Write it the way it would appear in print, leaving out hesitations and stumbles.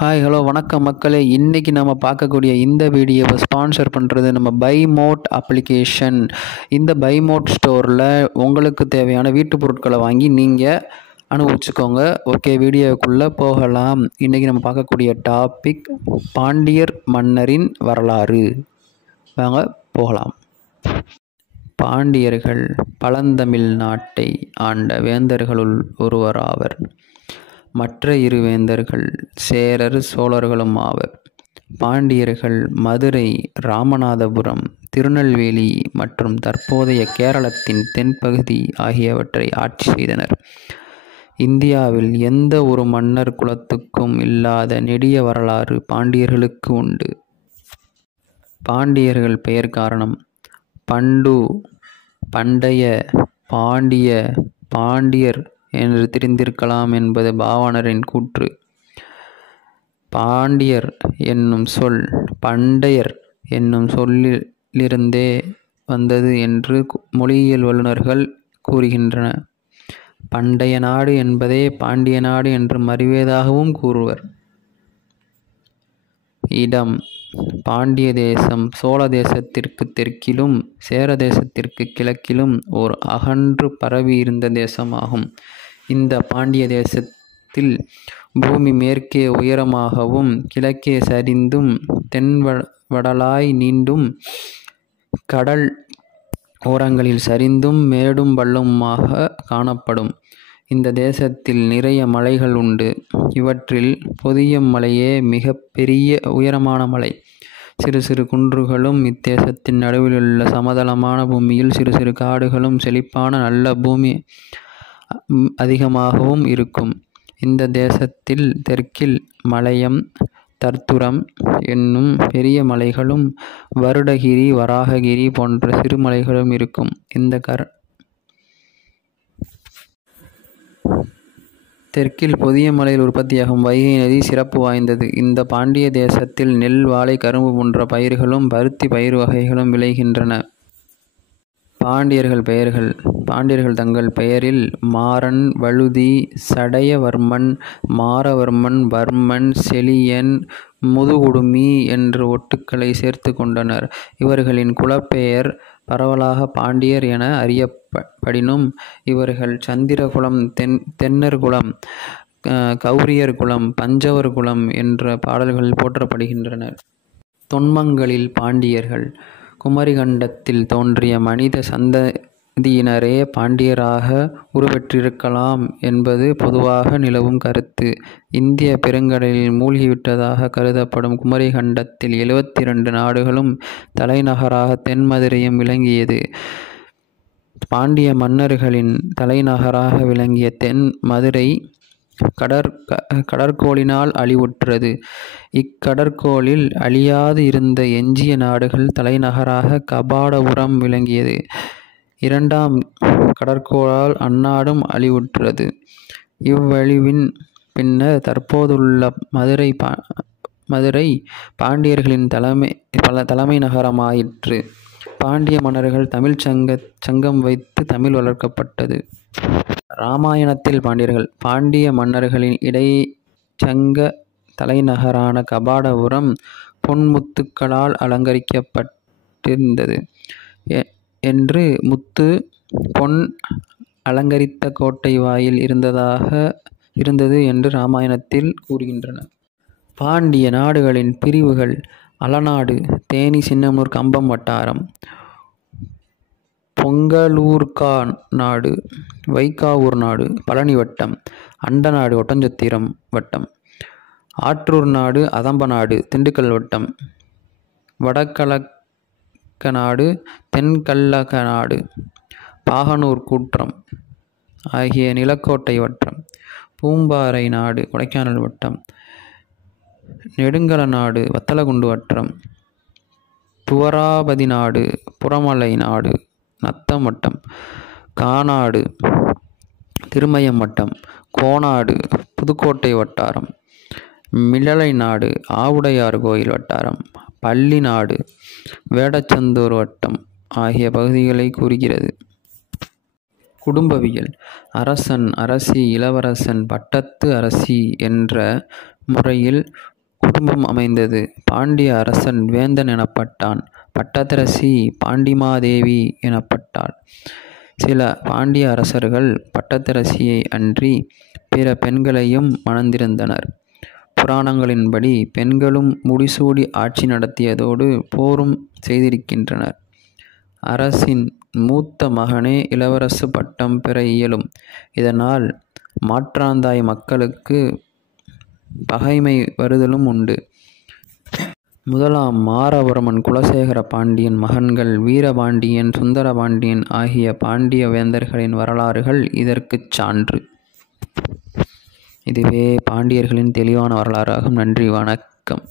Hi hello வணக்கம் மக்களே. இன்றைக்கி நம்ம பார்க்கக்கூடிய இந்த வீடியோவை ஸ்பான்சர் பண்ணுறது நம்ம பைமோட் அப்ளிகேஷன். இந்த பைமோட் ஸ்டோரில் உங்களுக்கு தேவையான வீட்டு பொருட்களை வாங்கி நீங்கள் அனுபவிச்சுக்கோங்க. ஓகே, வீடியோக்குள்ளே போகலாம். இன்றைக்கி நம்ம பார்க்கக்கூடிய டாபிக் பாண்டியர் மன்னரின் வரலாறு. வாங்க போகலாம். பாண்டியர்கள் பழந்தமிழ் நாட்டை ஆண்ட வேந்தர்களுள் ஒருவராவர். மற்ற இரு வேந்தர்கள் சேரர் சோழர்களும் ஆவர். பாண்டியர்கள் மதுரை, ராமநாதபுரம், திருநெல்வேலி மற்றும் தற்போதைய கேரளத்தின் தென்பகுதி ஆகியவற்றை ஆட்சி செய்தனர். இந்தியாவில் எந்த ஒரு மன்னர் குலத்துக்கும் இல்லாத நெடிய வரலாறு பாண்டியர்களுக்கு உண்டு. பாண்டியர்கள் பெயர் காரணம் பண்டு, பண்டைய, பாண்டிய, பாண்டியர் என்று தெரிந்திருக்கலாம் என்பது பாவாணரின் கூற்று. பாண்டியர் என்னும் சொல் பண்டையர் என்னும் சொல்லிலிருந்தே வந்தது என்று மொழியியல் வல்லுநர்கள் கூறுகின்றனர். பண்டைய நாடு என்பதே பாண்டிய நாடு என்று மறிவதாகவும் கூறுவர். இடம் பாண்டிய தேசம் சோழ தேசத்திற்கு தெற்கிலும் சேர தேசத்திற்கு கிழக்கிலும் ஓர் அகன்று பரவி இருந்த தேசமாகும். இந்த பாண்டிய தேசத்தில் பூமி மேற்கே உயரமாகவும் கிழக்கே சரிந்தும் தென்வடலாய் நீண்டும் கடல் ஓரங்களில் சரிந்தும் மேடும் பள்ளமுமாக காணப்படும். இந்த தேசத்தில் நிறைய மலைகள் உண்டு. இவற்றில் பொதியம் மலையே மிக பெரிய உயரமான மலை. சிறு சிறு குன்றுகளும் இத்தேசத்தின் நடுவிலுள்ள சமதளமான பூமியில் சிறு சிறு காடுகளும் செழிப்பான நல்ல பூமி அதிகமாகவும் இருக்கும். இந்த தேசத்தில் தெற்கில் மலையம், தர்த்துரம் என்னும் பெரிய மலைகளும் வருடகிரி, வராககிரி போன்ற சிறு மலைகளும் இருக்கும். தெற்கில் பொதிய மலையில் உற்பத்தியாகும் வைகை நதி சிறப்பு வாய்ந்தது. இந்த பாண்டிய தேசத்தில் நெல், வாழை, கரும்பு போன்ற பயிர்களும் பருத்தி பயிர் வகைகளும் விளைகின்றன. பாண்டியர்கள் பெயர்கள். பாண்டியர்கள் தங்கள் பெயரில் மாறன், வழுதி, சடையவர்மன், மாறவர்மன், வர்மன், செழியன், முதுகுடுமி என்ற ஒட்டுக்களை சேர்த்து கொண்டனர். இவர்களின் குலப்பெயர் பரவலாக பாண்டியர் என அறியப்படினும் இவர்கள் சந்திரகுலம், தென்னர்குலம், கௌரியர் குலம், பஞ்சவர் குலம் என்ற பாடல்களில் போற்றப்படுகின்றனர். தொன்மங்களில் பாண்டியர்கள் குமரிகண்டத்தில் தோன்றிய மனித சந்ததியினரே பாண்டியராக உருவெற்றிருக்கலாம் என்பது பொதுவாக நிலவும் கருத்து. இந்திய பெருங்கடலில் மூழ்கிவிட்டதாக கருதப்படும் குமரிகண்டத்தில் 72 நாடுகளும் தலைநகராக தென்மதுரையும் விளங்கியது. பாண்டிய மன்னர்களின் தலைநகராக விளங்கிய தென் மதுரை கடற்கோளினால் அழிவுற்றது. இக்கடற்கோளில் அழியாது இருந்த எஞ்சிய நாடுகள் தலைநகராக கபாடபுரம் விளங்கியது. இரண்டாம் கடற்கோளால் அந்நாடும் அழிவுற்றது. இவ்வழிவின் பின்னர் தற்போதுள்ள மதுரை பாண்டியர்களின் தலைமை நகரமாயிற்று. பாண்டிய மன்னர்கள் தமிழ் சங்கம் வைத்து தமிழ் வளர்க்கப்பட்டது. இராமாயணத்தில் பாண்டியர்கள். பாண்டிய மன்னர்களின் இடைச்சங்க தலைநகரான கபாடபுரம் பொன்முத்துக்களால் அலங்கரிக்கப்பட்டிருந்தது என்று முத்து, பொன் அலங்கரித்த கோட்டை வாயில் இருந்தது என்று இராமாயணத்தில் கூறுகின்றனர். பாண்டிய நாடுகளின் பிரிவுகள். அலநாடு தேனி, சின்னமனூர், கம்பம் வட்டாரம். பொங்கலூர்கா நாடு, வைகாவூர் நாடு, பழனி வட்டம். அண்டநாடு ஒட்டஞ்சத்திரம் வட்டம். ஆற்றூர் நாடு, அதம்பநாடு, திண்டுக்கல் வட்டம். வடகலக்க நாடு, தென்கல்லக நாடு, பாகனூர் கூற்றம் ஆகிய நிலக்கோட்டை வட்டம். பூம்பாறை நாடு, கொடைக்கானல் வட்டம். நெடுங்கல நாடு, வத்தலகுண்டு வட்டம். துவராபதி நாடு, புறமலை நாடு, நத்தம் வட்டம். காநாடு, திருமயம் வட்டம். கோநாடு, புதுக்கோட்டை வட்டாரம். மிளலை நாடு, ஆவுடையார் கோயில் வட்டாரம். பள்ளி நாடு, வேடச்சந்தூர் வட்டம் ஆகிய பகுதிகளை கூறுகிறது. குடும்பவியல். அரசன், அரசி, இளவரசன், பட்டத்து அரசி என்ற முறையில் குடும்பம் அமைந்தது. பாண்டிய அரசன் வேந்தன் எனப்பட்டான். பட்டத்தரசி பாண்டிமாதேவி எனப்பட்டாள். சில பாண்டிய அரசர்கள் பட்டத்தரசியை அன்றி பிற பெண்களையும் மணந்திருந்தனர். புராணங்களின்படி பெண்களும் முடிசூடி ஆட்சி நடத்தியதோடு போரும் செய்திருக்கின்றனர். அரசின் மூத்த மகனே இளவரசு பட்டம் பெற இயலும். இதனால் மாற்றாந்தாய் மக்களுக்கு பகைமை வருதலும் உண்டு. முதலாம் மாறவர்மன் குலசேகர பாண்டியன் மகன்கள் வீரபாண்டியன், சுந்தரபாண்டியன் ஆகிய பாண்டிய வேந்தர்களின் வரலாறுகள் இதற்குச் சான்று. இதுவே பாண்டியர்களின் தெளிவான வரலாறாகும். நன்றி, வணக்கம்.